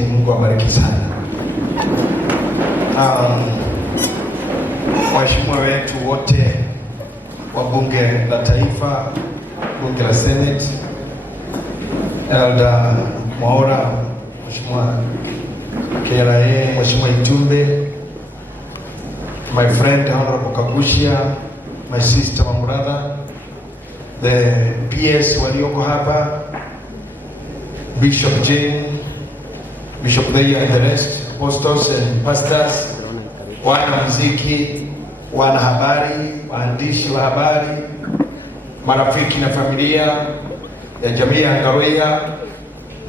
asanteni, Mungu awabariki sana. Waheshimiwa wetu wote wa bunge la taifa, bunge la Senate, Elda Mwaura, Mheshimiwa KRA, Mheshimiwa Itumbe, my friend Honorable Kagushia, my sister WAMURATHA, the PS walioko hapa, Bishop Jane, Bishop Ngaruiya and the rest, apostles and pastors, wana muziki, wana habari, waandishi wa habari, marafiki na familia ya jamii ya Ngaruiya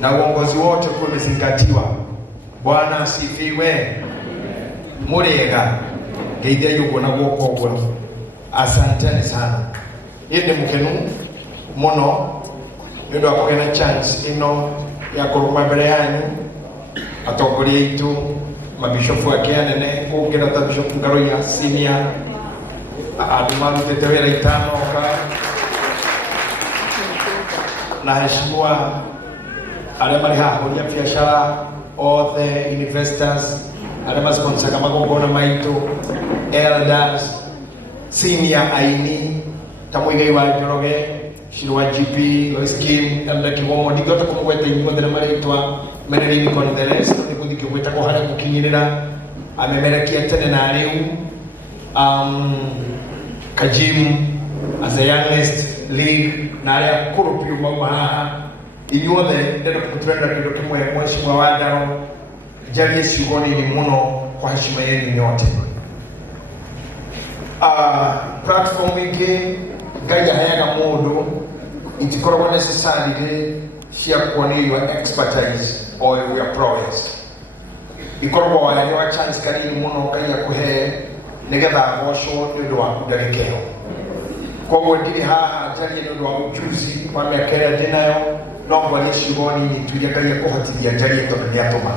na uongozi wote kwa umezingatiwa. Bwana asifiwe. Murega geithia yugo na guoko gwa. Asanteni sana. Inde mukenu muno ndio akogena chance ino ya kuruma mbere yanyu atongoria itu mabishofu ake anene kugira ta Bishop Ngaruiya senior adumarutete wera itano ka na heshimiwa ale mari hapo ya biashara, all the investors, ale masponsor kama gogona maito, elders, senior aini tamuigai wa joroge shirwa GP Loiskin anda kibomo digota kumwete nyundo na maritwa meneni konderes ni kudiki kweta ko hara kukinyirira amemerekia tene na leo Kajim as a youngest league na ya kurupiu mwa inyuothe ndero kutrenda kido kimwe mheshimiwa wadaro jalie shugoni ni muno kwa heshima yenu nyote. Platform wiki gaya hayaga mundu itikoro necessarily share kuone your expertise or your prowess. Ikoro wa ya chance kali muno kaya kuhe negetha gosho ndio wa kudarekeo. Kwa wodi ha jalie ndio wa ujuzi kwa miaka ya dinayo no bali shigoni ni tuyakaya kuhatithia jalie to ni atoma.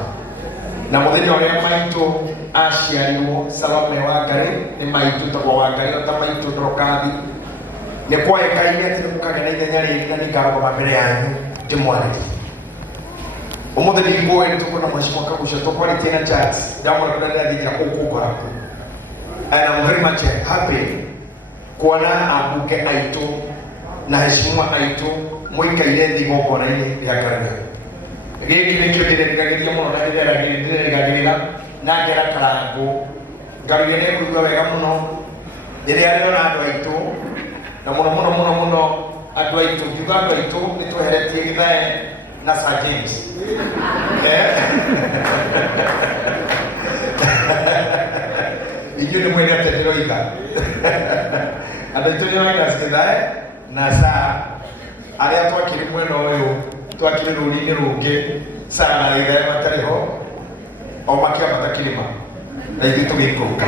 Na muthenya uria maito aciarirwo Salome wa Ngari ni maito to wa Ngari ta maito ndrokathi ne kwa ekaire ati mukagena ithenya riri na nikarogoma mbere yanyu ndimwarite umuthenya igwo eri tukona mheshimiwa Kagusha tokwari tena chance ndamwana ndadithira kukuka hapo. And I'm very much happy kuona abuke aito na heshima aito mwikaire thigo kona ini ya Ngaruiya giki nikyo ndĩrĩgagĩria mũno na ndĩrĩgagĩrĩra na ngera karangu Ngaruiya nĩ kũigua wega mũno rĩrĩa arĩ na andũ aitũ na mũno andũ aitũ ngiuga andũ aitũ nĩ tweheretie Githae na Sir James inyuĩ nĩ mwendete ndĩroiga andũ aitũ nĩ oiga Githae na Sir arĩa twakĩrĩ mwena ũyũ twakire rũri-inĩ rũngĩ sana Githae matarĩ ho o makĩambata kĩrĩma na ithuĩ tũgĩikũrũka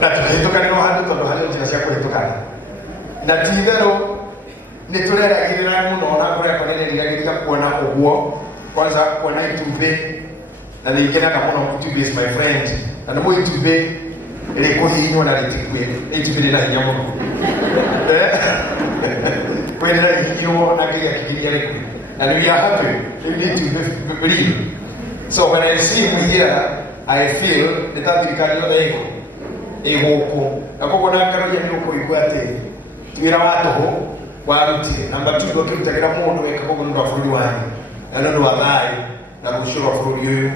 na tũhĩtũkanĩrwo handũ tondũ harĩ njĩra cia kũhĩtũkana na ti-itherũ nĩ tũreragĩrĩra mũno na kũrĩa nĩrĩrigagĩrĩria kuona ũguo kwanza kuona Itumbĩ na nĩngenaga mũno. Itumbĩ is my friend na nĩmũ Itumbĩ rĩkũhihinywo na rĩtikuĩ Itumbĩ rĩna hinya mũno when you are getting and we are happy. You need to believe. So when I see him here, I feel that we can do ego. Akona Ngaruiya nuko igwate. Twira watu waruti. Number 2 dokitagira mundu ekakogo ndo afuri wanyu. Na ndo wathai na gushura afuri yu.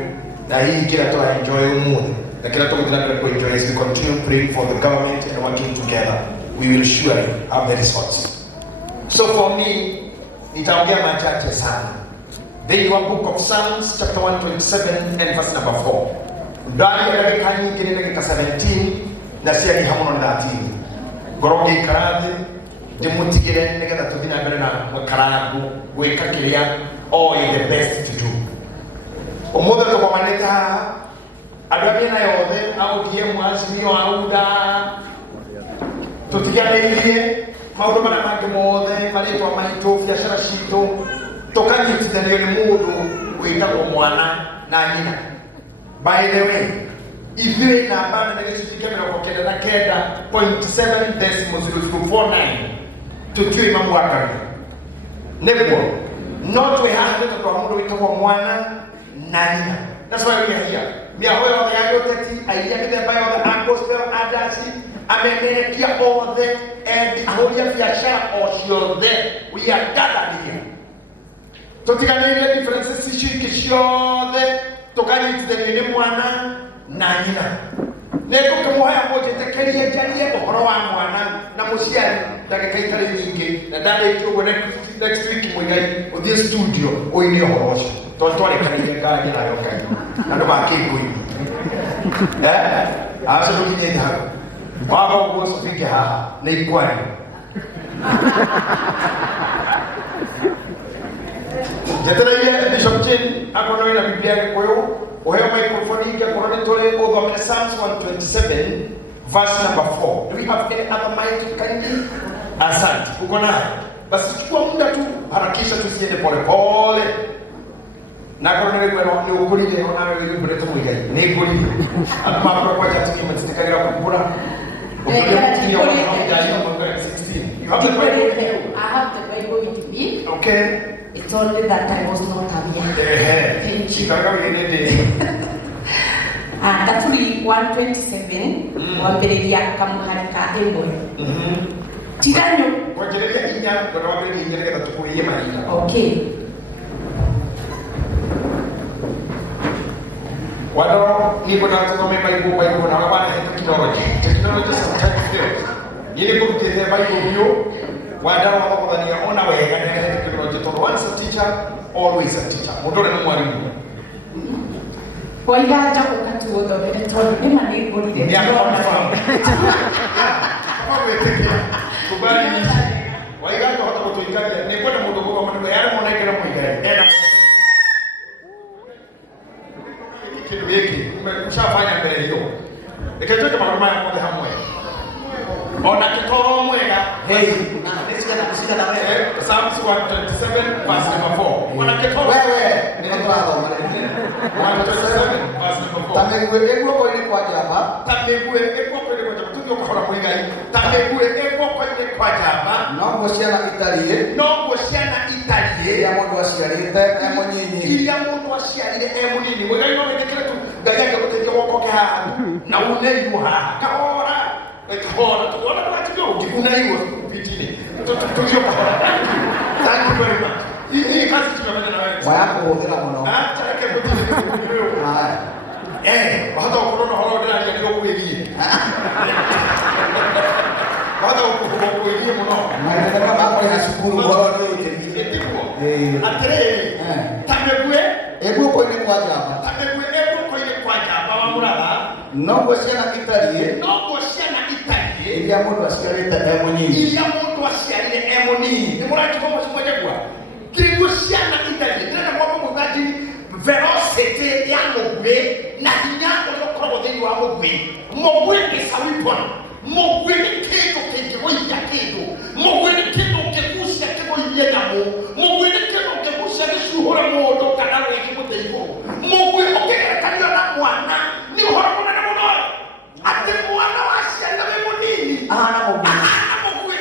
Na hii kila to enjoy umuthi. Na kila to githana ko enjoy is we continue praying for the government and working together. We will surely have the results. So for me, nitaongea machache sana. Then your book of Psalms chapter 127 and verse number 4. Ndani ya dakika nyingi dakika 17 na cia ni hamuno na 13. Goroge karate demutigire negetha tuthina mbere na makarangu gwika kiria all the best to do. Umuthi tukomanita andu abina yothe audie mwazimio auda tutiganeirie maundu mana mangi mothe maritwa maitũ biacara citũ tũkanyitithanio nĩ mũndũ wĩtagwo mwana na nyina. By the way, ithuĩ namba nene gĩcunjĩ kĩa 99.7 tũtiũĩ mamu wa Ngaruiya nĩguo Not we have to go on with one nine. That's why we are here. We are all the Ayotati, I get the bio of the Angostel, Adasi, I may make here all there, and the Holy Fiasha or Shio there. We are gathered here. To take a difference, she is sure that to get it the Nimuana, Nina. Never come away about the Kiri Jania or Rowana, Namusia, like a catering, and that is next week we get with this studio or in your house. Don't worry, Canadian guy, okay. And about King Queen. Eh? Absolutely didn't have. Baba was a figure, Lake Quine. Gentlemen, Bishop Chin, I'm going to be very well. Where microphone is over Psalms 127, verse number 4. Do we have any other mic? Kindly? Asante. Uko nayo. Basi chukua muda tu, harakisha tusiende pole pole. Na kwa nini ni ukulile ona wewe mbele tu mwigai. Ni ukulile. Hapa kwa jati kama tutakagira kupura. Ukulile ndio wa 16. You have the Bible. I have the Bible with me. Okay. It's only that I was not aware. Thank you. That's really 127. Wamberegia kamuharika emwe. Tiranyo. Wajeregia inya, kwa wamberegia inya kata tukuye maina. Okay. Wado ni kuna tusome Bible na wana technology. Technology sometimes fails. Yeye kumtetea Bible hiyo. Wada wakadhania ona wewe kana technology to once a teacher always a teacher. Mutore ni mwalimu. Waiga aja wakati wote ndio ni mani bodi ndio. Ni akona fahamu. Kama wewe tekea. Kubali ni. Waiga hata kutoikalia. Ni kwenda mdogo kwa mdogo yale mwana ikana mwigai. Ena. Kitu hiki umeshafanya mbele hiyo. Ikatoka magoma ya moja hamwe. Ona kitoro mwega. Hey, nisikia na kusika na wewe. Psalms 127 verse number 4. Ona kitoro wewe ninatwala mara nyingine. 127 verse number 4. Tamegwe ego kwa ile kwa jaba. Tamegwe ego kwa ile kwa jaba. Tudio kahora mwega hii. Tamegwe ego kwa ile kwa jaba. Nongo ciana Italie. Nongo ciana Italie. Ya mundu aciarite emunyinyi. Iya mundu aciarire emunyinyi. Mwega ino ndekere tu. Ndayaga gutekia woko kaha. Na uneyu haha. Kahora. Kahora. Tuona kwa tio ukikunaiwa kupitini. Tuyo kahora. Thank you very much. Hii kazi tumefanya na wewe. Wayako hotela mno. Chake kutini. Hata ukorona horo ndio ndio kuwegie. Hata ukuwegie mno. Maana kama ya shukuru horo ndio utegie. Atere. Tamegwe ego ko ni kwa jaba. Tamegwe ego ko ni kwa jaba WAMURATHA. Nongo ciana Italie. Nongo ciana Italie. Ile mundu aciarite emunyinyi. Ile mundu aciarire emunyinyi. Ni murati kwa mwe kwa. Kirigo ciana Italie. Nena kwa mugati velocity ya mugwe na hinya uyokorwo thini wa mugwe. Mugwe ni sawipon. Mugwe ni kiko kiko ya kiko. Mugwe ni kiko kikusia kiko yenyamo. Mugwe ni kiko kikusia kishuhura moto kana wiki muteiko. Mugwe okekanya na mwana ni horona na mono. Ate mwana wasia na munini. Ana mugwe. Ana mugwe.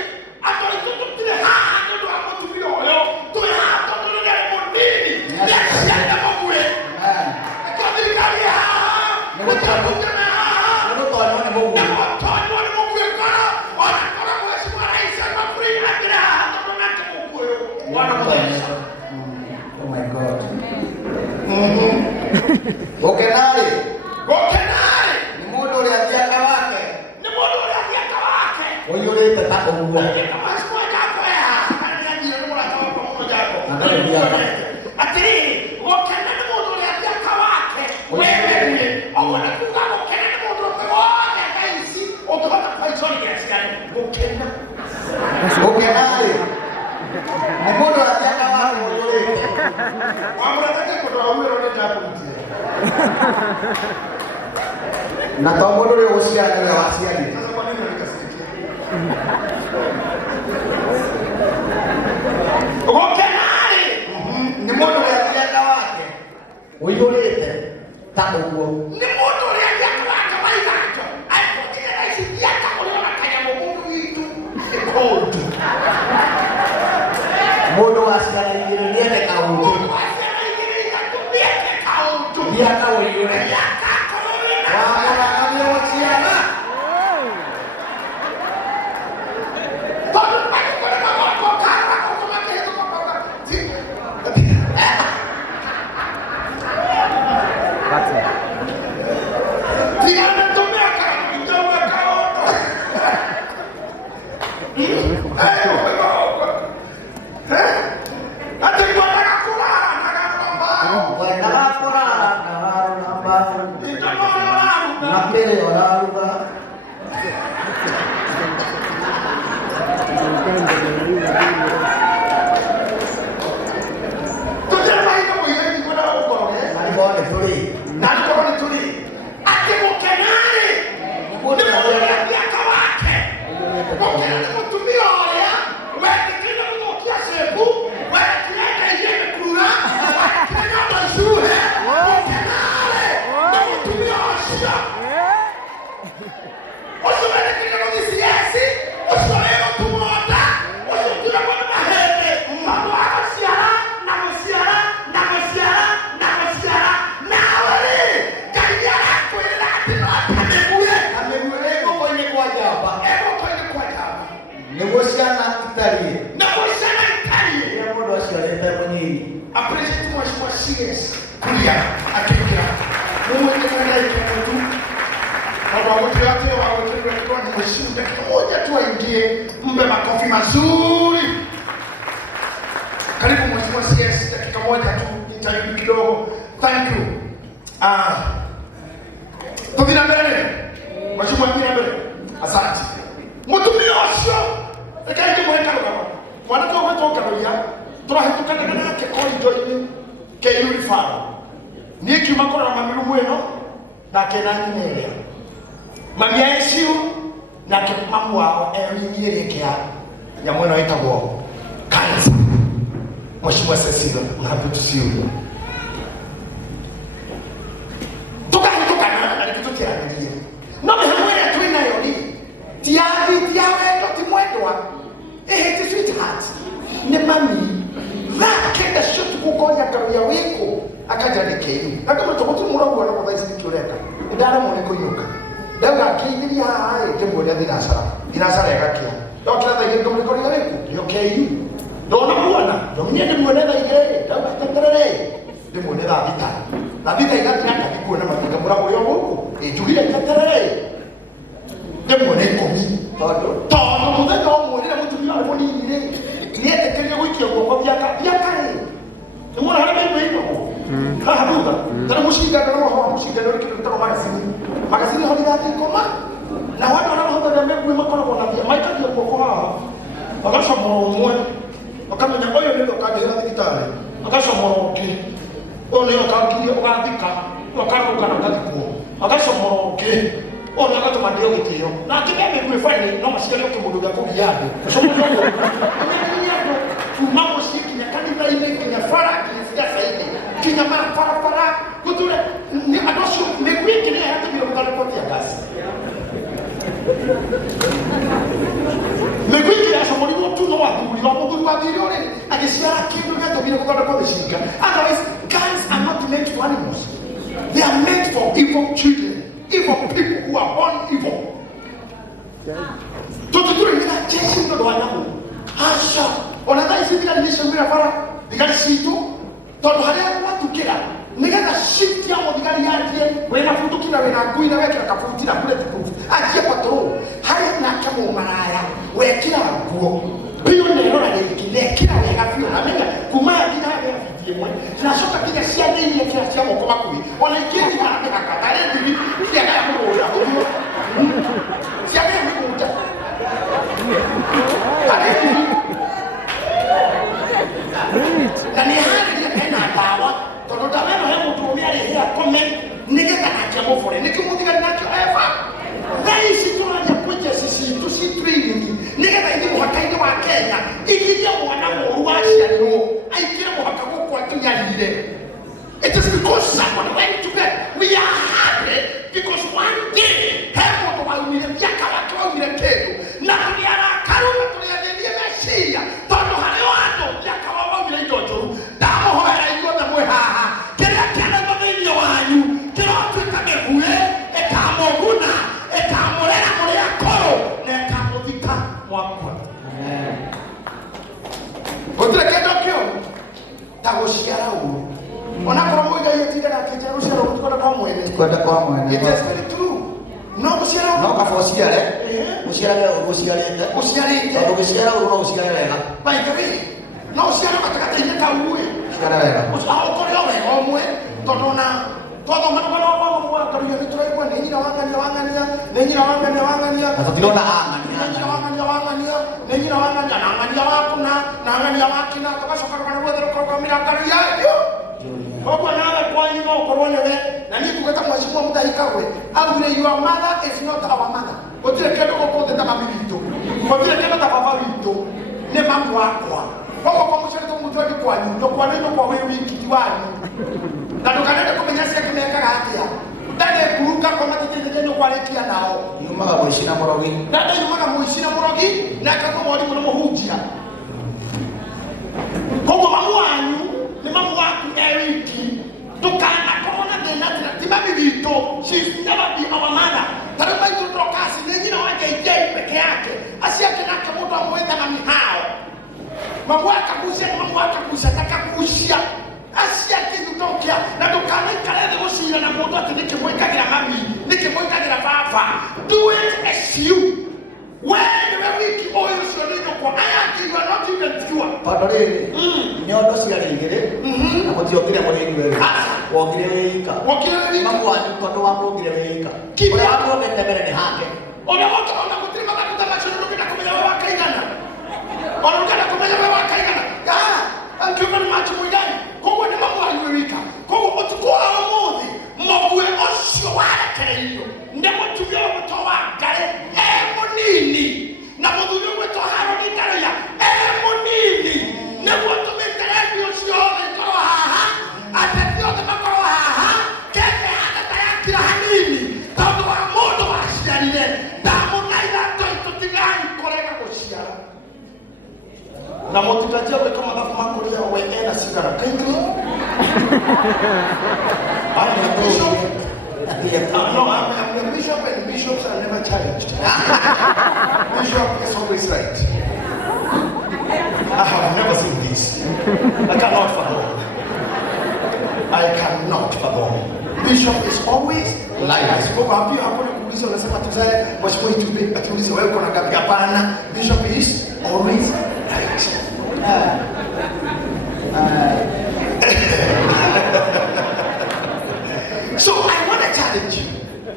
Atori tututire ha ndo amotumiro yo. To ha to ndo na munini. Ya na mugwe. Kodikalia. Mutamutana. Mutono na mugwe. Oh my God. Gokenari. Gokenari. Ni mundu uri athiaka wake. Ni mundu uri athiaka wake. Uyurite ta uguo. Maswa yako ya. Kana ndio ni murata wako mmoja wako. Atiri, gokena ni mundu uri athiaka wake. Wewe. Ogona kuga gokena ni mundu uri wake kaisi. Otobata kwa choni kiasi gani? Gokena. Gokenari. Ni mundu athiaka wake. WAMURATHA kutoa huyo roho hapo mtie. Na tombo leo usiana leo asiani. Sasa kwa nini nikasikia? Gokenari. Ni mundu athiaka wake. Uyurite ta uguo. Ni mundu athiaka wake waigacho. Aikotire raisi yaka uliona kanya mundu witu. Mundu asiana ingine Miaka weyure. Wamurathani waciana. Thank you. Asante. Mutumia washo. Ekaje mweka baba. Mwana kwa kutoka Ngaruiya. Turahetukana nake koridoini ke uniform. Niki makora mamiru mweno na kenani nele. Mami aesiu na ke mamu wao enyire kia ya mweno itagwo. Kanisa. Mheshimiwa Cecilia, I'm happy to see you. Tukana alikutokea ndiye. No mehemwe tu inayoni. Tiawe ndo timwendwa. It's sweetheart. Ne mami. Rakenda shotu kukonya Ngaruiya weko. Akaja nikeni. Na kama tokotu murabu wana kwa hizi nikioleka. Ndara mwaneko yoka. Daga kingili hae tembo ya dinasara. Dinasara ya kakia. Ndio kila dhahiri kama Ngaruiya weko. Yokeyu. Dona muona. Domine de muona igere. Daga tenderere. De muona vita. La vita igati yaka bikuwa na matika murabu yo woko. Ejuhile tenderere. De muona ikomi. Todo mundo não morrer é muito melhor por ninguém. Niete que eu wiki eu viajar. Eu moro lá bem não. Ah, duda. Tá música não, música não que tá magazine. Magazine holiday como? Na hora não roda da mesmo uma coisa na dia. Mas tá de pouco lá. Agora só moro o caminho de olho no cadeira de guitarra. Agora só moro aqui. Olha o carro que eu vou dicar. O carro que eu não tá de agora só moro aqui. Oh, na kata mandio kitio. Na kibebe kumefanya no masikio kwa muduga kwa yado. Somo ndogo. Yado. Fumamo siki na kanisa ile kwenye fara kifika zaidi. Kina mara fara. Kutule ni adosho mekwiki ni hata bila kukaripoti ya kazi. Mekwiki ya somo ni tu no watu ni wapo kwa bilioni. Akisiara kitu gato bila kukaripoti shika. Otherwise, guys are not meant for animals. They are meant for evil children. Evil people who are born evil. Tututu ingina jeshi ndo wanyangu. Hasha. Onadai sisi ni shambira fara. Digari situ. Todo hale watu kila. Nigana shift ya modigari yaje. Wena futu kila wena kuina weke kafuti na kule tukufu. Achia patro. Hale na kama maraya. Wekila guo. Pio nero na lekile kila wena pio na menga kumaya kina ya fitie. Tunashoka kile sia ni ile kila sia moko makui. Wanaiketi na katale bibi. Sia na kuoja. Sia ni kuoja. Na ni hali ya tena dawa. Todo tameno hemo tuomia ile ya comment. Nigeta na chamo fore. Nikimutika nacho eva. Raisi tunaje kuja sisi tusitraining. Nigeta ndio hakaidi wa Kenya. Ikija mwana mruasha no. Aikira muhakago kwa kinyalile. It is because someone went to bed. We are happy because one day heaven will be a yaka wa kwa ile kedo. Na ni ara karuna tuliadelia Onakora mwiga yetinga na kijeru shero kutoka kwa mwene. Kwenda kwa mwene. It is very true. No kushera. No kafosiare. Usiare usiare. Usiare. Ndo kushera uro usiare wega. By the way, no kushera katakata ile kauwe. Usiare wega. Usao kola wega omwe. Todona. Todo mwana wa karuya nitoi kwa nenyi na wangania. Nenyi na wangania. Atatilona angania. Nenyi na wangania wakuna. Na angania wakina. Kabashoka kwa nwedo kwa mira karuya yo. Ogo nawe kwa nyuma ukorone we na ni kugeta mwashimu mudahikawe abure your mother is not our mother otire kendo ko teta mabibito otire kendo ta baba bito ne mambo akwa ogo kwa mushiri to mutwa di kwa nyundo kwa neno kwa wewe wiki diwani na tukanende kumenyasi kimeka hatia dade kuruka kwa matete neno kwa lekia nao nyuma ga muishina murogi dade nyuma ga muishina murogi na kama mwali muno hujia kogo mamwanyu ni mamu waku Eriki tukana kona de natina timabi bito she's never been our mother tarama hizo trokasi nyingine waje ijei peke yake asia kinaka mtu amwenda na mihao mamu akakusia takakusia asia kinutokea na tukana kalele gusira na mtu atinike mweka gira mami nike mweka gira baba do it as you when the week oil solino kwa ayaki you are not even sure padore nyodo siaringire na mutiokire mureni wewe wokire weika mambo ani koto wamugire weika kile hapo ngetebere ni hake ona watu ona kutrima bado tamachuru bila kumenya wewe akaigana ona ukana kumenya wewe akaigana antuva ni macho mwigani kogo ni mambo ani weika kogo otukua amodi mabwe osho wala kaleyo ndemo tuvyo mtowa gale emonini na mabwe weto haro ni gale emonini nebo tumetereni osho weto haha atatio de makoro haha kete hata yakira hanini tando wa moto wa shiarine damo naira to tigani kolega koshia na motivatia we kama bafu mambo leo we ena sigara kaingri I am a bishop. No, I'm a bishop and bishops are never challenged. Bishop is always right. I have never seen this. I cannot fathom. Bishop is always like I spoke up here. I'm going to kuuliza unasema tuzae mheshimiwa Itube atuulize wewe uko na gapi hapana. Bishop is always right. So I want to challenge you.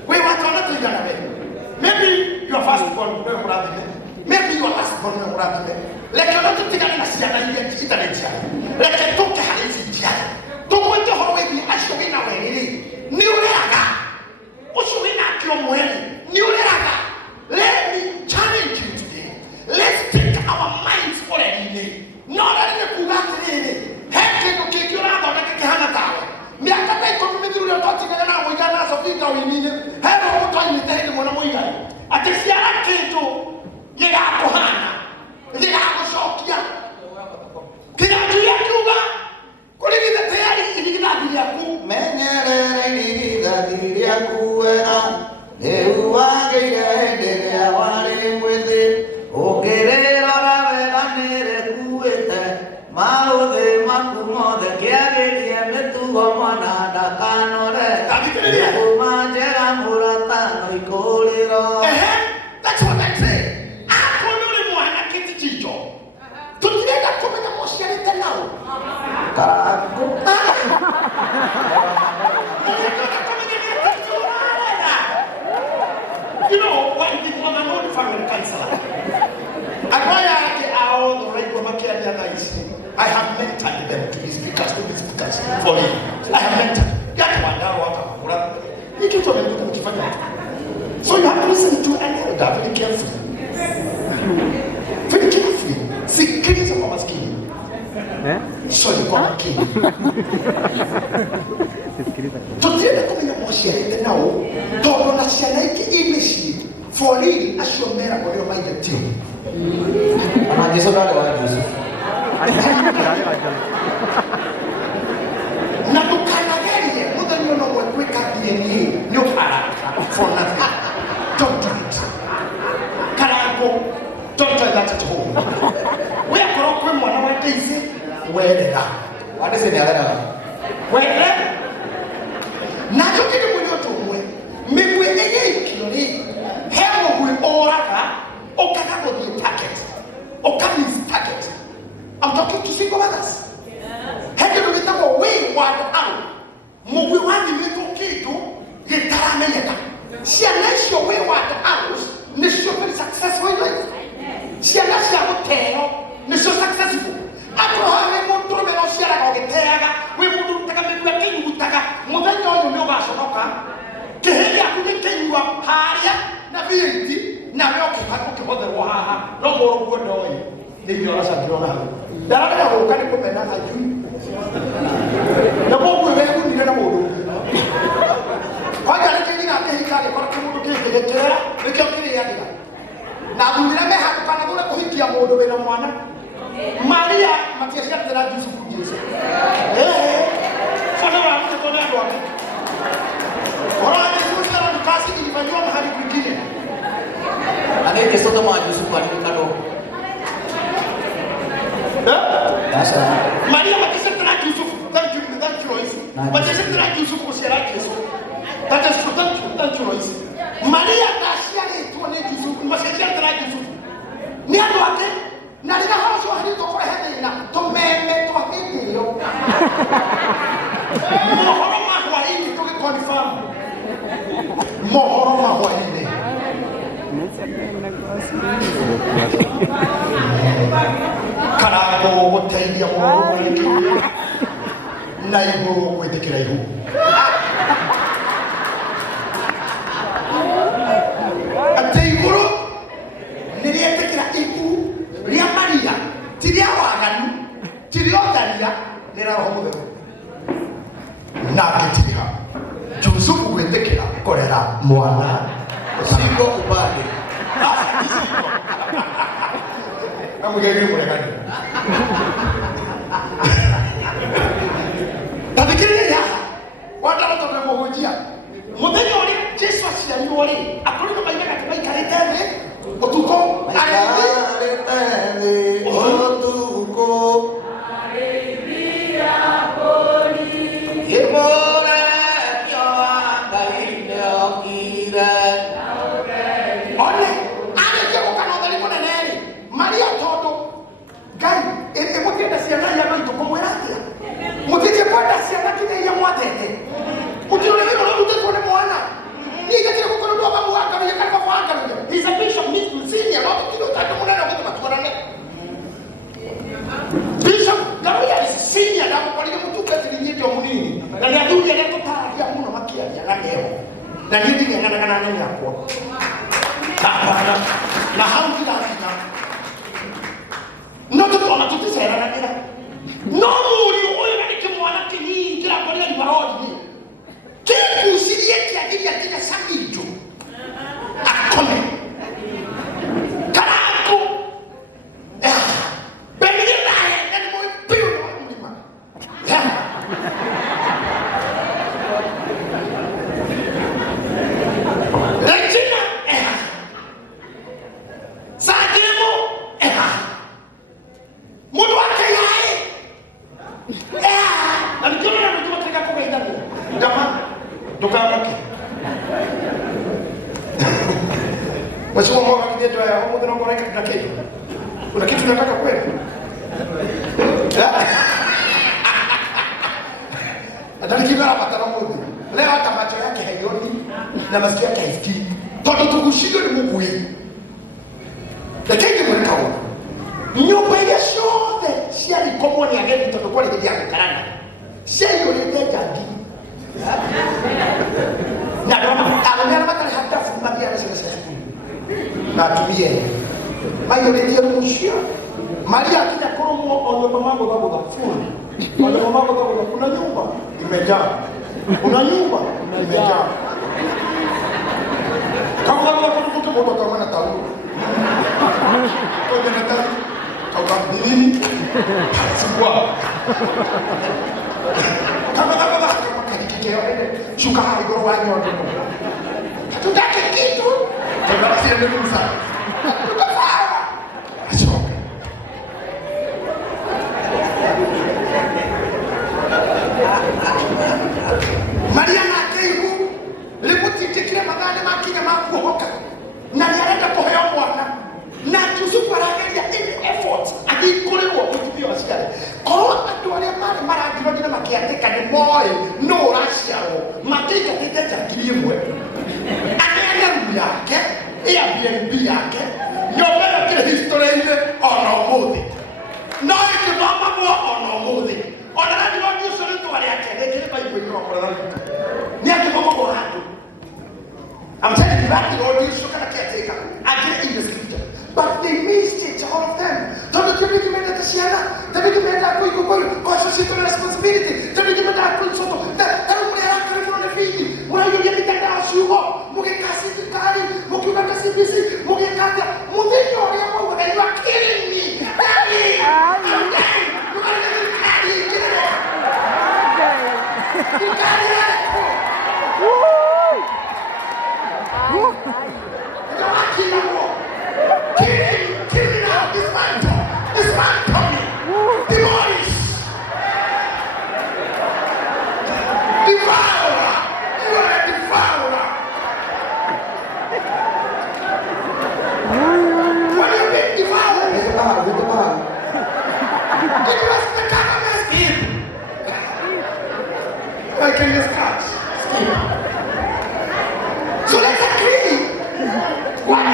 We want to not to maybe your first born, maybe your last born, like you're not to take a Siana and like I took a Halisi. Don't want to hold me. I should be now. New Raga. What should we not kill when? New Raga. Let me challenge you today. Let's take our minds for a day. Not only the Kuga, heck, you kick you out of the Canada. Me akata ikomi through your thoughts again now we got us of figure we need have all time in the mwana moiga atisia kitu yega kohana yega kushokia kila jua kuga kuligida tayari iligida yaku menyerere iligida yaku era leu wangeire ya wale mweze okerera ravera mere kuete maudhe makumode kiageria mwana dakanore Gucanjamura no ikoliro. That's what I say. Akonole mwana kiti chicho. Tukienda kumenya moshia tena. Karaku. You know, when people are not family counselor. I have mentored them to be speakers for me. I have mentored. So you have to listen to an elder very carefully. Very carefully. See, Kiri is a mama's king. So you want a king. Today, come in a motion now. Don't want to share English for real. As your mera for your mind too. I'm just about to Joseph. Na tukanageri, muda nyo no weka DNA, nyo for nothing. Don't do it. Karago, don't try that at home. We are going to mwana wa kaisi, where they are. What is it? Where yeka ciana icio we wate arrows nicio very successful in life ciana cia guteo nicio successful akroha we mundu meno ciaraga ogiteaga we mundu rutaga migua kinyutaga muthenya uyu ni ugaconoka kihiri aku ni kinyua haria na viriti na we ukihotherwo haha no muruguo ndoi ndio aracangirwo nawe ndaragera guka ni kumena ajui na mungu wewe ni na mundu kwanja niki nginya hikari kwa kimundu kingegekera nikio kiri yagira na thumira me haku kana thura kuhikia mundu wina mwana Maria matiacia tera Yusufu Jesu sana wa mtoto ndio wake ora Yesu sana tukasi ilifanywa mahali kwingine anaye soto ma Yusufu alikado sasa Maria matiacia tera Yusufu thank you Lois matiacia tera Yusufu kusera Yesu that is true thank you Lois Maria tasia ni tuone Yusufu matiacia tera Yusufu ni ando wake na nina haso hadi kwa hadi na tumeme kwa hiyo mohoro mahwa hii tuki confirm mohoro mahwa hii karabo guteidia mohoro hii na ibo kwetekera ihu ateiguru niliyetekera ihu ria Maria tiria waganu tiria otaria nira roho mutheru na gitiha Yusufu gwetekera korera mwana singo ubade amugege muregani tabikiria wanda roto muhujia muthenya uri Yesu aciarirwo ri akorwo maiga maikarite otuko arebe otuko aribia boni yemora yoanga ile okire ole areke ukana ndali moneneri Maria todo gai emutenda ciana ya maitu komweratia mutike kwenda ciana kile ya mwatete utione hilo ndo tutone mwana Nika kile kukono ndo babu wanga ni kaka wanga ni. He's a bishop senior not kilo tatu munana kwa matuarane. Bishop Ngaruiya is senior na kwa ile mtu kati ni ndio munini. Na ndio ndio anataka muno makia ya leo. Na ndio ndio ngana nani hapo. Na hauti da fika. Ndio tuna tutisera na kila. No muri oyo na kimwana kinyi kila kwa ile barodi. Kile usilieti ya kila samito akome karako bemile naye ndani mo piu no mlima Regina Sademo mudu wake yae alijona na mtu ataka kwa ndani jamaa Dokamoke. Mheshimiwa mwa kideto ya huko ndio ngoreka kuna kitu. Kuna kitu nataka kweli. Atalikibara patana mmoja. Leo hata macho yake haioni na masikio yake haisikii. Toto tukushindo ni Mungu wewe. Lakini mtakao. Nyumba ile shote si alikomoni ya geti toto kwa ile ya karana. Si yule ndeja ngi. Na kama alimera makali hata fumabia na sasa na tumie mayo ndio mshia Maria akija koromo onyo mambo babo da full onyo mambo babo kuna nyumba imejaa kuna nyumba imejaa kama wao kutoka moto kama na tau kwa na tau kama nini sikuwa kama shuka hari kwa wanyo watu tutake kitu tunasikia ndio sana tutafaa achoka Maria na kaibu limutitikile magane makinya makuhoka na yarenda kuheo mwana na Yusufu arageria any effort adikorewo kutubio asikare kwa watu wale mara ndio makiandika ni moyo no rashiao makika tete kilimwe yake Airbnb yake nyobera kile historia ile ona umuthi no ikibamba kwa ona umuthi ona nani wa Yesu ndio wale yake kile Bible iko kwa nani ni akibamba kwa Andu. I'm telling you that the Lord is so kind of caretaker. I get in the scripture. But they missed it, all of them. Don't you make me that Siana? Don't you make that quick social responsibility? Don't you make that quick sort of that? Don't you have to run the feet? When you get that house, you go. Mugekasi to Kiri, Mugekasi busy, Mugekata, Mudino, you are killing me. Daddy! I'm dying! You're going to get Kiri, get it out! You got it out! Kiri now, this man coming. Demolish. Devourer. You are a devourer. What do you mean devourer? It was the government scheme. I can just catch. Scheme. So let's agree. What?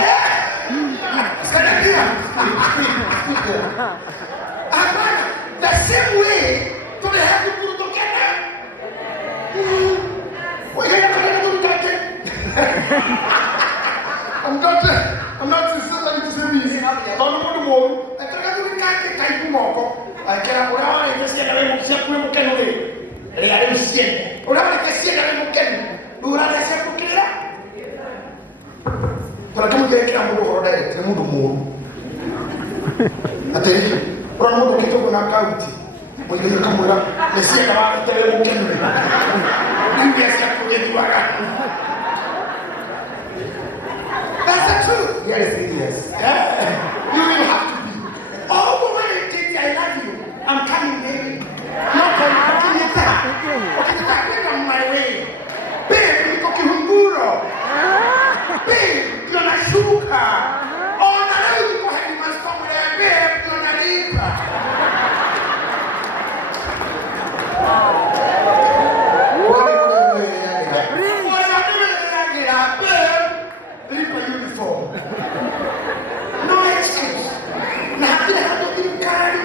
The same way to the heavy people together. I'm not sincerely to say this. Don't know the more. I can't do it. I can't go on and just get away with the way. They are in sin. Or I can see that I can do what I said to Kiri. But I can't get a more or a more. Attention, però non che dopo una cauti. Voglio dire come la sia davanti a te un che non è. Non riesco a cogliere due ragazzi. That's the truth. Yes, it is. You will have to be. Oh, woman, I love you. I'm coming, baby. No, come here. Okay, I'm on my way. Babe, mi tocchi un muro. Babe, you're not sugar. Oh, no, you go ahead and must come with that, babe. You're not either. What are you doing? Babe? Leave my uniform. No excuse. Now, I have to be kind.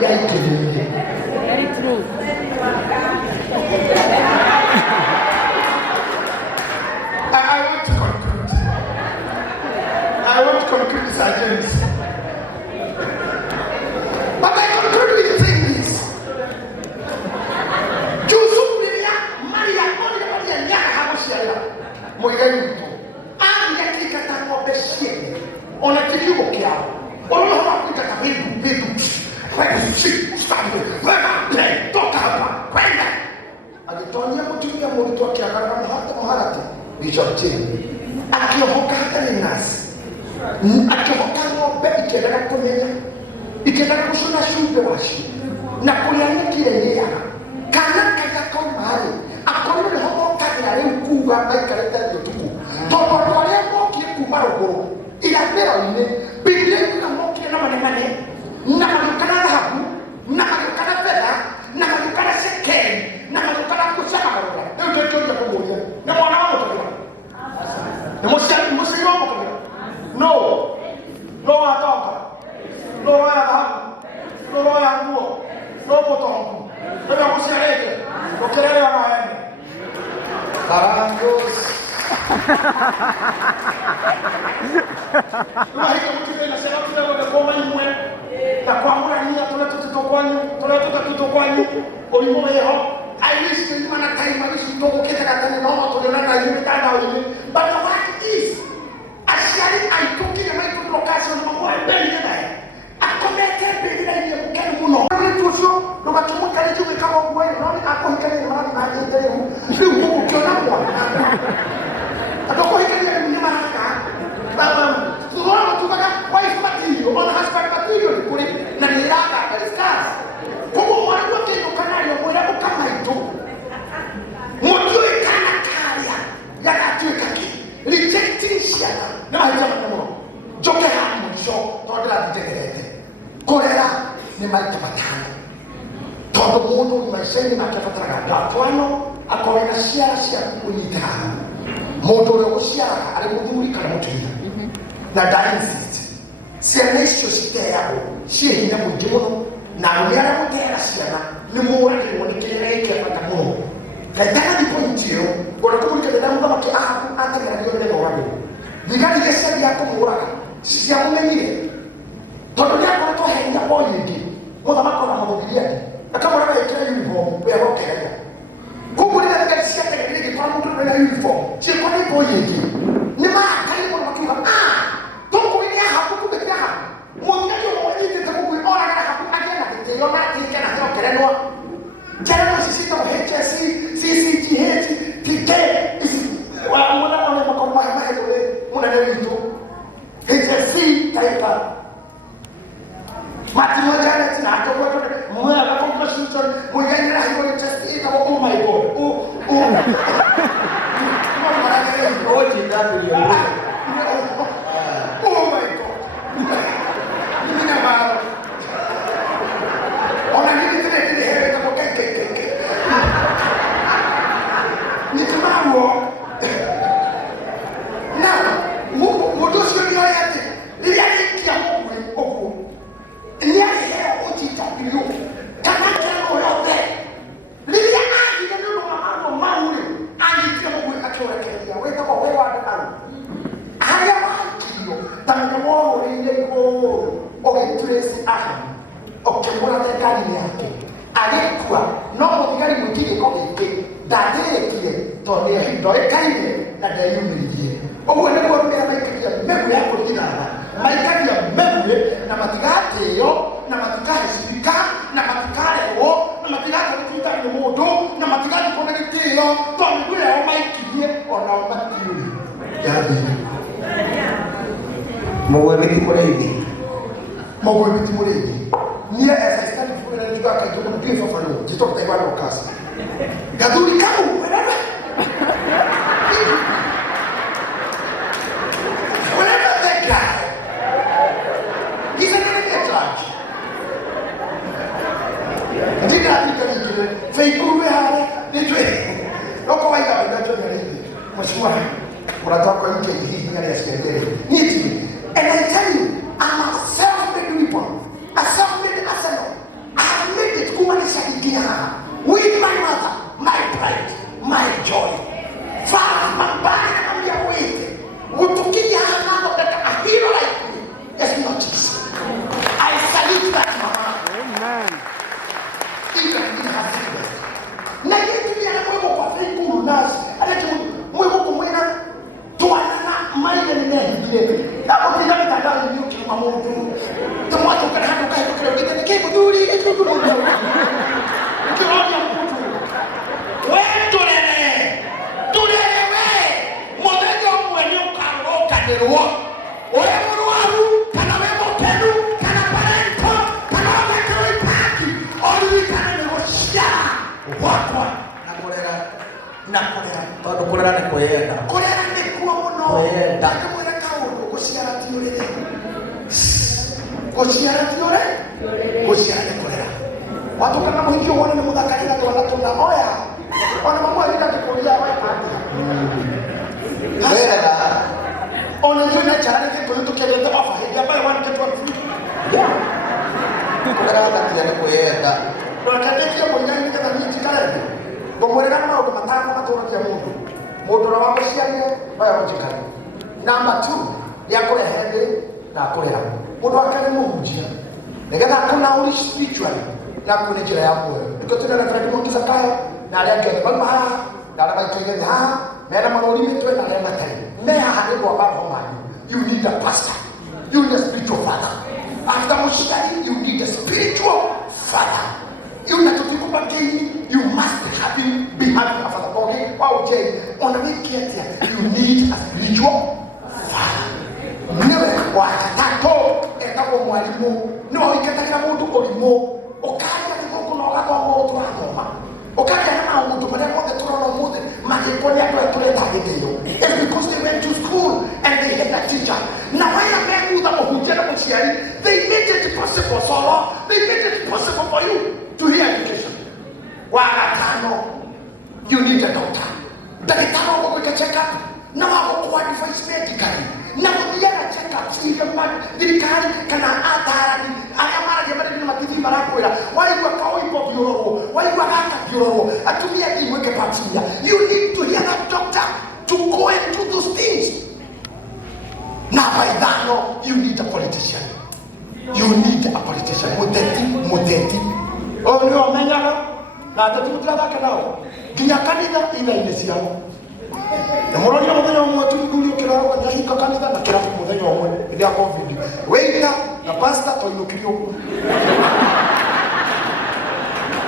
Yeah, you can do it. Very true. I want to conclude. I want to conclude this agenda. But I conclude with the thing is, Jusulia, Maria, Maria, Yahabushella, Moyayu, and Yakikata of the ship, on a Kiyukia, or no Africa, where is she? Stand with, where I play, talk about, where that? And the Tonya Mutuya Mutuakia, Maharati, Bishop Tim, Akiohoka in us. Akihoka ng'ombe ikiendaga kũmenya ikiendaga gũcũna cumbĩ wacio na kũrĩa nyeki ĩrĩa kana kaga kauma-rĩ akorwo nĩho mokagĩra rĩu kuga maikarĩte thĩ ũtukũ tondũ andũ arĩa mokire kuma rũgũrũ irathĩro-inĩ Biblia mokire na manemane na magĩũkana thahabu na magĩũkana betha na magĩũkana cekeri na magĩũkana gũcamagarũra rĩu ndĩkĩũria kũmũria nĩ mwana wa mũtũmĩra nĩ mũciari wa mũtũmĩra no atoka, no dhahabu, no nguo, no potongo, no kusiareke, no kelele wanaenda. Karangos. Tunahika mtu na sema tunaweza kuomba imwe na kuamua nia tunatutokwanyu olimo yeho I wish you mana time I wish you to get that no to the na you that now but the fact is Asiari aitoki na maitu location na kwa mbele naye. Akomete mbele naye mkeni muno. Ni tusho ndo bakimukale jume kama ngwe no akomekale mara na jendele. Ndio huko kiona kwa. Atoko hikale ni maraka. Baba, tunaona tukaka wife material, on husband material kule na nilaka discuss. Como mwana wake yokanayo mwera kama ito. Mtu ikana karia yakatuka ki. Rejecting Shana. No, I don't know. Joke hamu show. Todo la ditegerete. Korera ni maitamatano. Todo mundo ni maiseni makiafatana. Gafuano akorena siya kuitano. Mũndũ ũrĩa ũciaraga arĩ mũthuri kana mũtumia na ndainsisti ciana icio citeagwo ciĩ hinya mũingĩ mũno na arũme arĩa mũteaga ciana nĩ mũragĩrwo nĩ kĩrĩa gĩkĩa bata mũno na ĩtanathi pointi ĩyo ona kũmũrĩkanĩra mũthamaki Ahabu ateng'eragio nĩ ũragĩrwo thigari iria ciathiaga kũmũraga ciamũmenyire tondũ nĩakoretwo he hinya o nyingĩ mũthamaki ona mũthigiriani akamũraga ĩkĩra uniform wĩra ũkĩgeria koguo rĩrĩa thigari ciateng'erire gĩtwara mũndũ wĩna uniform ciĩkwo nĩ o nyingĩ nĩ maakaire mũno makiuga tũkũrĩre Ahabu kũmĩkĩra Ahabu mũthigari ũmwe nyitĩte mũgwĩ oragara Ahabu agĩe na gĩtĩo na atĩke na heokerenwo Jana sisi kama HSC, CCGH, TK, mwana wale makao mahema kule, mwana leo HSC taifa. Mati moja na tina hapo mwana kama Washington, mwana ni hapo HSC kama oh my god. Mwana leo wote ndio oh my god. Mimi na mama. Ona nini tena alikuwa no muthigari mwingine komeke ndathirikire tondu ndoĩkaine na ndeyumĩririe ũguo nĩguo rũmĩra maikagia mĩguĩ ya kũrigithana maikagia mĩguĩ na matigatĩo na matikahĩcirika na matikarehwo na matigatũrĩkĩta nĩ mũndũ na matigathikwo na gĩtĩo tondũ mĩguĩ yao maikirie onao matiũĩ yathĩire mũguĩ mĩtimũrĩithi mũguĩ mĩtimũrĩithi niye as I study for the juga kaito ko pie fa no jito ko taiwa no kasa gaduri kamu whatever that guy he's an enemy at large ndiga apika ni feikuru hale ni twe loko waida ndio ndio ndio mshwa unataka kwa nje hii ngani asiendele niti and I tell you I'm a self-made weapon a self-made arsenal. I have made it kumanisha ikiana with my mother, my pride, my joy. Father, mambani na mambia wete utukia hanano that a hero like me is not Jesus. I salute that mama. Amen. Even in her sickness. Na yetu ya mwego kwa feiku nasi. Aletu mwego kumwena tuanana maile ni nehi. Na kutika mitandao ni yuki mamudu. Tumwatu kanahano kahi kukira wite ni kibu duri. Kiroja mkutu. We tulele. Tulele we. Modejo mwenye ukaroka niruwa. Oye muruwaru. Kana wemo penu. Kana parento. Kana wakakari paki. Olu kana nirushia. Wakwa. Nakolera. Todo kolera ni kuenda. Kolera ni kuwa muno. Kuenda. Nakamwera kauru. Kusiara tiurele. Kusiara tiure. Kusiara ni kolera. Watu kama mhijio wana ni mudhakari na tuwanatuna oya. Ona mamua hina kikulia wa ipati. Kuenda. Ona hiyo na chari kitu yutu kelete wafa. Hija bae wani ketu wa mfili. Kolera wakati ya ni kuenda. Wakati ya mwenye ni kata miti kare. Gomorera na ndo matano matoro kia mundu. Mundu na wako ciarie baya wajikari. Number 2 yakore hende na akorera. Mundu akane munjia. Negetha kuna uri spiritually na kuna njira ya muoyo. Tukotuna na fredi mungiza kaya na aria ngene bali maha na aria baitengene ha mera manori mitwe na aria matari. Meha hande kwa baba mani. You need a pastor. You need a spiritual father. After mushikari you need a spiritual father. You need to think about you must have him be having a father. Okay? Wow, Jay. On the way you need a spiritual father. Never wakatato etapo mwalimu. No, ikatakira mtu kolimo. Okaya ni kuna watu ambao tunasoma. Okaya na mtu pale moja tunaona moja. Majiponi yako yatuleta hiyo. It's because they went to school and they had a teacher. Now why are men who are hujana mchiari? They made it possible, Solo. They made it possible for you to hear education. Wakatano, you need a doctor. Daktari wako kwa check up. na wako kwa advice medically na kudiana check up sivyo dirikali kana atarani aya mara jamani ni mativi marakwera waigwa kwa ipo biororo waigwa hata biororo atumia imweke patia. You need to hear that doctor to go and do those things. Now by that no, you need a politician. You need a politician. Muteti. Oh no, menyaga. Na tatutra kanao. Ginya kanitha ina inesiamo. Na moroni ya muthenya umwe tundulio kiraro na hika kanitha na kirafu muthenya umwe ndia covid. Weita na pastor toinukirio.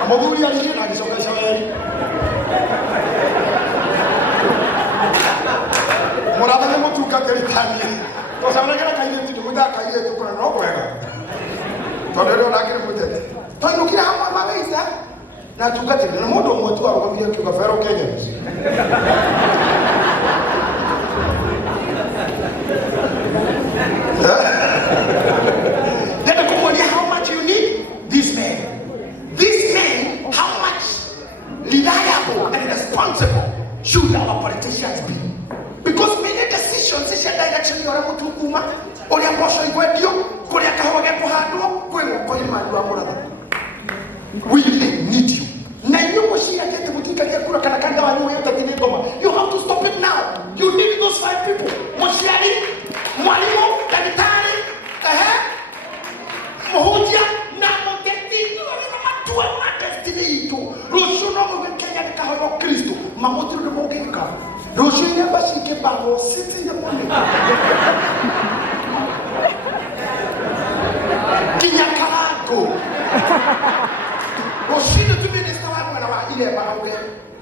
Amodhuri aliye na kisoka shaweri. Morada ni mutuka keritania. Kwa sababu ngana kaile tumuda kaile tukona no kwega. Tondero nakire mutete. Toinukira hamwe mabeisa. Na tukate na modo mwetu arokamia kwa fero Kenya. Then kumwambia how much you need this man. This man, how much reliable and responsible should our politicians be? Because many decisions is a direction you are to kuma or your posho igwedio koria kahoge kuhandwo kwemo koima WAMURATHA. We need you. Na yuko shia kete mutika kia kura kana kanda wanyu yote tini goma. You have to stop it now. You need those 5 people. Moshiari, mwalimu, daktari, mhoja na moteti. Tua matestini ito. Rushuno mwekenya nikahono Kristo. Mamotiro de mwekeka. Rushuno bashike bango siti ya mwene. Kinyakalango. Rushuno tu minister wa mwana wa ile banauke.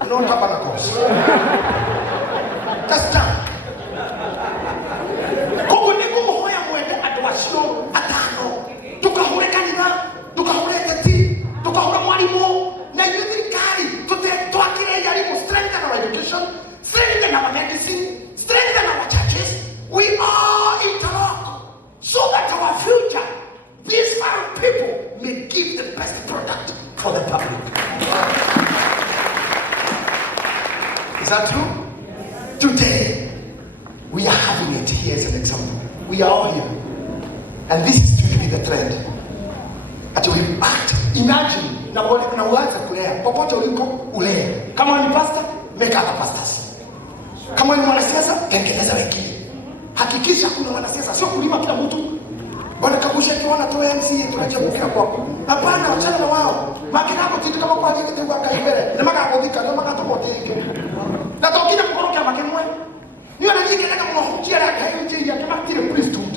Non tabanakos. Kasta. Kuku niku mhoya mwende adwasio atano. Tukahore kanina, tukahore teti, tukahore mwalimu. Na yudhikari, tuakire yalimu strengthen our education, strengthen our medicine, strengthen our churches. We all interlock so that our future, these 5 people may give the best product for the public. Is that true? Today, we are having it. Here's an example. We are all here. And this is going to be the trend. Until we act. Imagine, na uanza kulea. Popote uliko, ulea. Kama ni pastor, make other pastors. Kama ni mwanasiasa, tengeneza wengine. Hakikisha kuna wanasiasa, sio kulima kila mtu. Bwana kabusha kiwa wanatoa MC, tunachemkia kwako. Hapana, achana na wao. Makinako kitu kama kwa ajili ya kaibere. Na makakodika, na makatopoteke. Na tokina mkorokia makenwe. Niyo anajike kama mwahutia la kainje ya kama kile priesthood.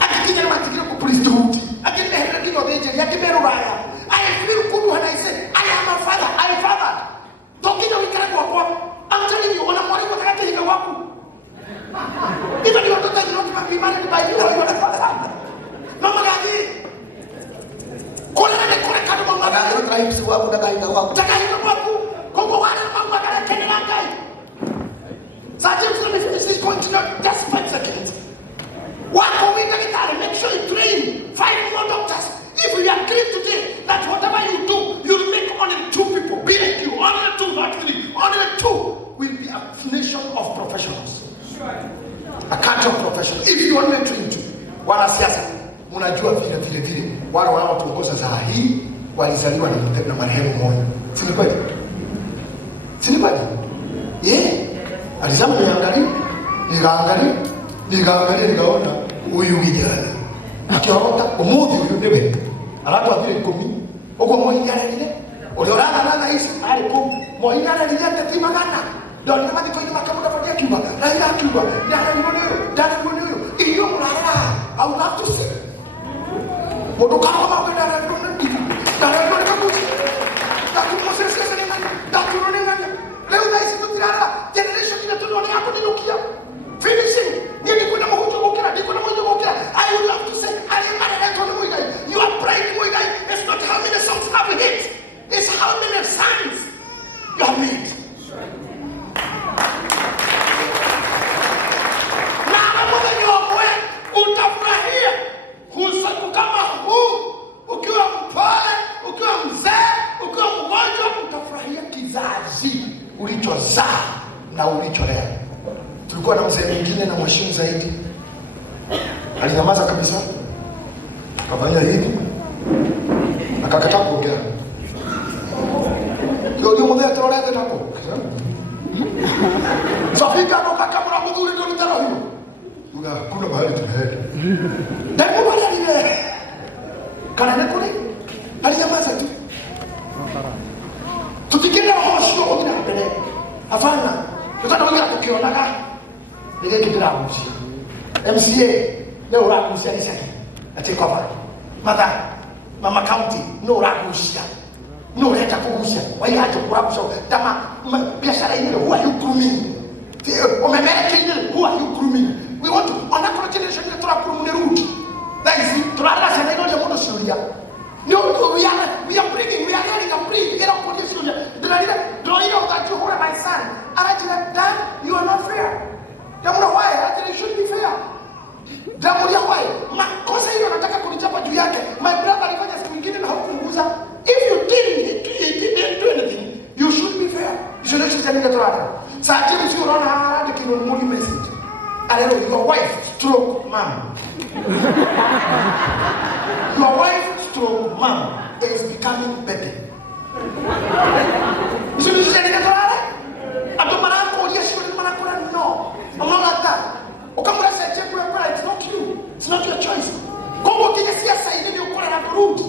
Akikija kama kile ku priesthood. Akile hela kile odeje ya kibero baya. I feel kudu hanaise. I am a father. I am father. Tokina wikara kwa kwa. I'm telling you, wana mwalimu wakati hiyo wako. Even your daughter is not be married by you or your father. Mama gaji. Kola na kola kadu mama gaji. Tribes wako dakaida wako. Dakaida wako. Kongo wana mama gaji kenela gaji. Sergeant, let me finish this point. Just 5 seconds. One COVID military, make sure you train 5 more doctors. If we agree today that whatever you do, you'll make only 2 people. Be like you, only 2, not 3. Only 2 will be a nation of professionals. A country of professionals. If you only train 2, wanasiasa, mnajua vile wale wanaotuongoza saa hii walizaliwa na marehemu mmoja. Si ni kweli? Si ni kweli? Alisema niangalia nikaona huyu kijana akiota umuthi huyu ndebe alafu apile 10 uko moinyana ile uliorana nana hizi alipo moinyana ile tete magana ndio ndio mimi kwa makamuda kwa Cuba raia Cuba dada mwenyewe iyo mrara au natusi moto kama kwa dada ndio kama tatu moses kesa ni nani tatu ndio nani leo naisi tutirara generation inatolewa hapo ni Nokia finishing nini kuna mhujo mokera niko na mhujo mokera I would love to say ali mara leto ni mwigai you are praying mwigai it's not how many songs have we hit it's how many signs you have made na mmoja nyomwe utafurahia husaku kama huu ukiwa mpole ukiwa mzee ukiwa mgonjwa utafurahia kizazi ulichozaa na ulicholea. tulikuwa na mzee mwingine na mheshimu zaidi. Alinyamaza kabisa. Akafanya hivi. Akakataa kuongea. Ndio mzee atorete nako. Safika ndo kaka mzuri ndio mtaro hiyo. Kuna bahari tunaenda. Ndio wale ile. Kana nakuri. Alinyamaza tu. Tutikenda hoshi kwa kuna mbele. Afana. Tutatoka tukionaga. Nige kidira mshi. MCA leo rakushia ishaki. Achiko hapa. Mama county no rakushia. No leta kugusia. Waiaje kurakusha. Tama biashara ile huwa yukrumi. Umemeke ile huwa yukrumi. We want to on generation ile turakurumune root. That is turara sana ndio modo shuria. No, we are bringing, we are learning and bringing. Get up for this. Do you know that you hold my son? And Dad, you are not fair. Don't know why. It should be fair. Don't know why. Makosa hiyo nataka kunichapa juu yake. My brother alifanya siku nyingine na hukumguza. If you didn't do anything, you should be fair. You should actually tell me that. Sasa hivi sio unaona hadi kinoni message. Alelo, your wife stroke mom. Your wife stroke mom is becoming baby. You should say that. Ato marako dia sio marako no. I'm not like that. Ukamura say check your pride. It's not you. It's not your choice. Kongo kile siasa ile ndio kwa na kurudi.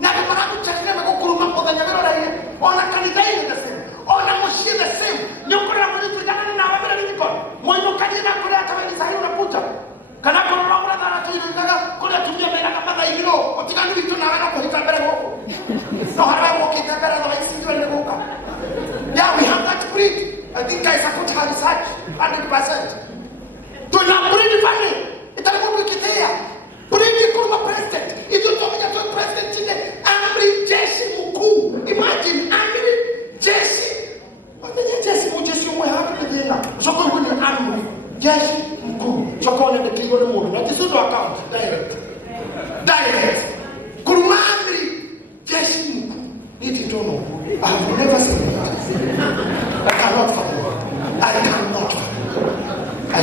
Na kama marako chakile na kukuruma kwa nyamero ile. Ona kanisa ile the same. Ona moshi the same. Ndio kwa na mtu jana na wabela nini kwa. Mwenye kaji na kule hata wewe sahihi unakuta. Kana kwa mwana na tunaga kule tumia mera kama hilo. Utikani vitu na wana kwa hitambele huko. No haraba kwa kitambele na hizi ndio ndio huko. Yeah, we have that breed. I think guys are going to research 100%. Tuna breed family. Itakuwa kitea. Breed kama president. Hizo tumia kwa president ile amri jeshi mkuu. Imagine amri jeshi. Jeshi mwe hapo tena. Soko kwenye amri jeshi mkuu. Soko ni ndio ni mmoja. Na tisuzo account direct. Kuruma amri jeshi mkuu. It don't know. I have never seen that. I cannot forget. I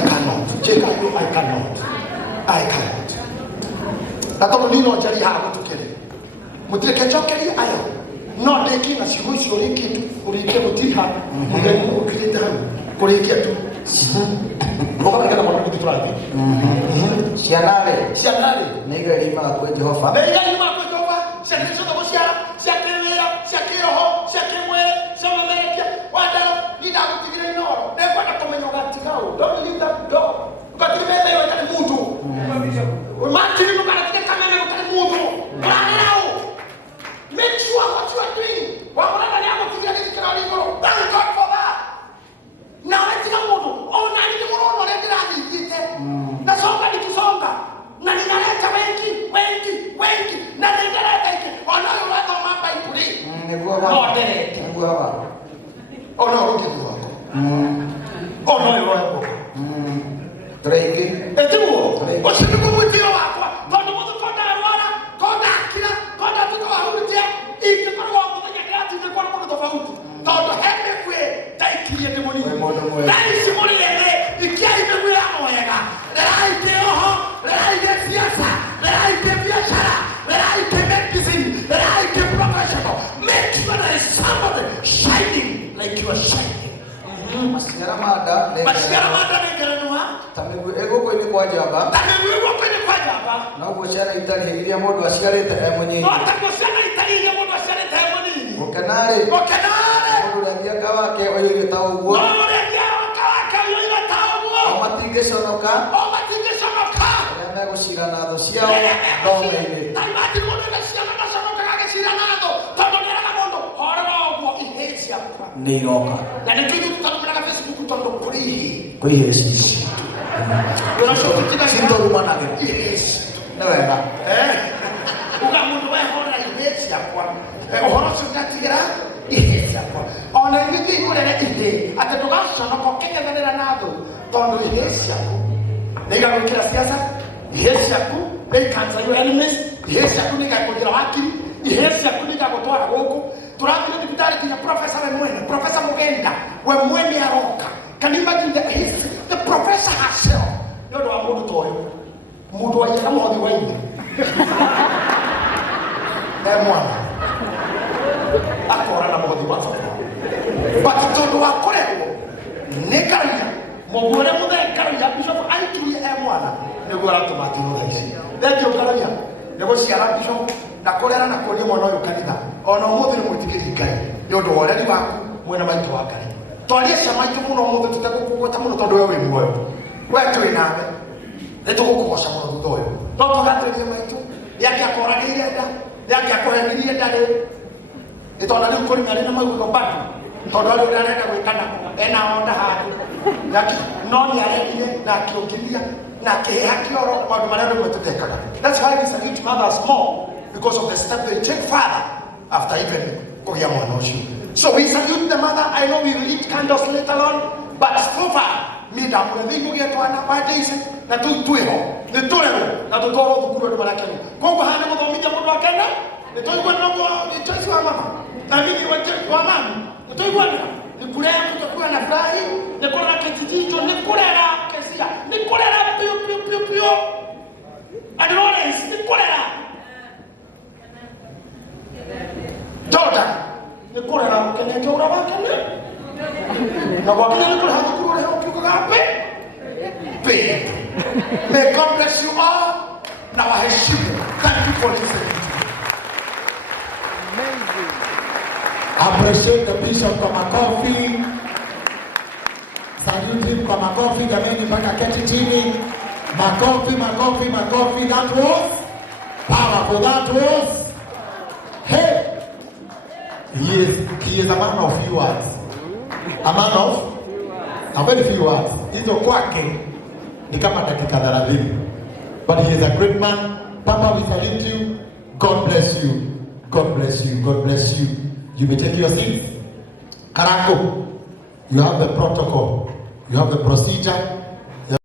cannot. Check out, I cannot. Natoka nino jali hapo tukele. Mutike chokeli aya. No deki na shihushi oliki tu. Ulike mutika. Ndio ukileta kulikia tu. Bokana kana mwana kitu fulani. Sianale. Nega lima kwa Jehova. Nega lima kwa Jehova. Shakisho kwa Shia. Shakirera, Shakiroho, Shakimwe, Shamamekia. Wada nida kutigire ino. Neva na komenyoga tikao. Don't leave that door. Ukati meme yo kali mutu. Imagine you kana kite kamera yo kali mutu. Bravo. Make sure what you are doing. Wamurata yako tigira kikira liko. Thank God for that. Now let's go mutu. Ona ni murono letira hite. Na songa nikisonga. Na ninaleta wengi. Na ninaleta hiki. Ona yo watu mamba ipuri. Nebuwa ba. Ona roki wako. Ona yo wako. Treke. Etuo. Oshiku mutiro wako. Tondo mutu konda rwara, konda kila, konda tuko wahuje. Iki kwa wako kwenye klati ni kwa mutu tofauti. Tondo hende kwe taikiye demoni. Dai simoni yele, ikia imewe hapo yega. Dai keoho, dai siasa, dai biashara, dai medicine, dai professional. Make sure there is somebody shining like you are shining. Masigara mada negeranwa. Tamebu ego kwenye kwa jaba. Na ugoshana itali hilia modu asigarete mwenyewe. Okanare. Modu rangia kawake oyo tawo. Omatinge sonoka. Yana goshirana dosia domene. Neiroka. Na nikitu tutamana Facebook tondo kuri. Kuri Yesu. Sinto rumana ge. Yes. Nawera. Uga mundu wa hora Yesu yakwa. Ohoro sukatigira Yesu yakwa. Ona ngiti kurere ide. Atatogasha no kokenge nera nado. Tondo Yesu yakwa. Nega kukira siasa. Yesu yakwa. They cancel your enemies. Yesu yakwa nika kujira hakiri. Yesu yakwa nika kutwara huko. Turabile dipitari kina professor Mwene, Professor Mugenda, where Mwene aroka. Can you imagine the professor herself. You know, I'm going to tell you. Mudu wa yeka mo di wa yi. Mwana. Akora na mo di wa fa. But to do akore ko. Ngaruiya. Mo gore mo da Ngaruiya bishop ai tu ye mwana. Ne gora to mati no daisi. Thank you Ngaruiya. Ne go siara bishop na kolera na kolie mwana yo kanitha. Ono mo di mo tikiri kai. Yo do wala di wa mwena maitu wa kai. Twalie shama itu muno mo tutako muno todo wewe mwoyo. Wewe tu inabe. Leto kukosa mo tutoyo. Toto gateje maitu. Yaki akora ni yenda. Yaki akora ni yenda de. Ito na liko ni na magu ko batu. Todo lo dana na wekana. Ena onda ha. Yaki noni areki na kiokilia na ke haki oro kwa maneno kuteka. That's why we salute mothers more because of the step they take further after even kuria mwanoshu. So we salute the mother. I know we will eat candles later on, but so far mida mwenye get wana days na tuiho ni tulero na tutoro tukuru kwa lakini kongo hana mtu mmoja mtu akenda ni toiwa nongo ni choice wa mama na mimi wa mama ni toiwa ni kulea tutakuwa na furahi ni kulea kijiji ni kulea kesia ni kulea pio and Lawrence ni kulea Jordan ni kulea kwenye jora wake na kwa kile ni kulea tukuru leo tukogape May God bless you all. Now I heshimu. Thank you for listening. Amazing. Appreciate the Bishop kwa makofi. Salute him kwa makofi. Jameni mpaka keti chini. Makofi, makofi, makofi. That was powerful. That was. Hey. He is a man of few words. A man of a very few words. Hizo kwake ni kama dakika 30. But he is a great man. Papa, we salute you. God bless you. God bless you. God bless you. You may take your seats. Karako, you have the protocol. You have the procedure.